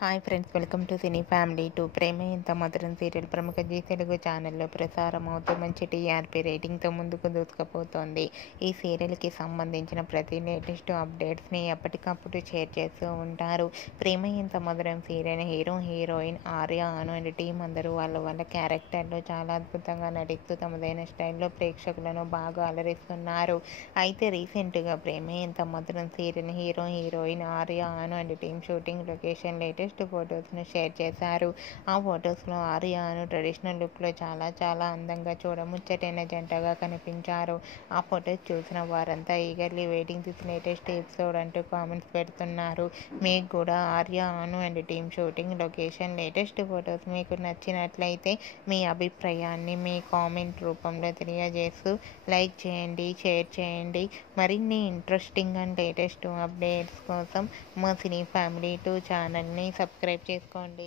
Hi friends, welcome to cine family two. Prema Entha Madhuram serial ప్రముఖ G Telugu ఛానల్లో ప్రసారం అవుతూ మంచి టీఆర్పీ రేటింగ్తో ముందుకు దూసుకుపోతోంది. ఈ సీరియల్కి సంబంధించిన ప్రతి లేటెస్ట్ అప్డేట్స్ని ఎప్పటికప్పుడు షేర్ చేస్తూ ఉంటారు. ప్రేమ Entha Madhuram serial hero heroine Arya Anu and team అందరూ వాళ్ళ క్యారెక్టర్లో చాలా అద్భుతంగా నటిస్తూ తమదైన స్టైల్లో ప్రేక్షకులను బాగా అలరిస్తున్నారు. అయితే రీసెంట్గా Prema Entha Madhuram serial hero heroine Arya Anu and team shooting location latest ఫొటోస్ను షేర్ చేశారు. ఆ ఫొటోస్లో ఆర్య అను ట్రెడిషనల్ లుక్లో చాలా అందంగా చూడముచ్చటైన జంటగా కనిపించారు. ఆ ఫొటోస్ చూసిన వారంతా eagerly waiting this latest episode అంటూ కామెంట్స్ పెడుతున్నారు. మీకు కూడా Arya Anu and team shooting location latest photos మీకు నచ్చినట్లయితే మీ అభిప్రాయాన్ని మీ కామెంట్ రూపంలో తెలియజేస్తూ లైక్ చేయండి, షేర్ చేయండి. మరిన్ని ఇంట్రెస్టింగ్ అండ్ లేటెస్ట్ అప్డేట్స్ కోసం మా సినీ ఫ్యామిలీ 2 ఛానల్ని సబ్స్క్రైబ్ చేసుకోండి.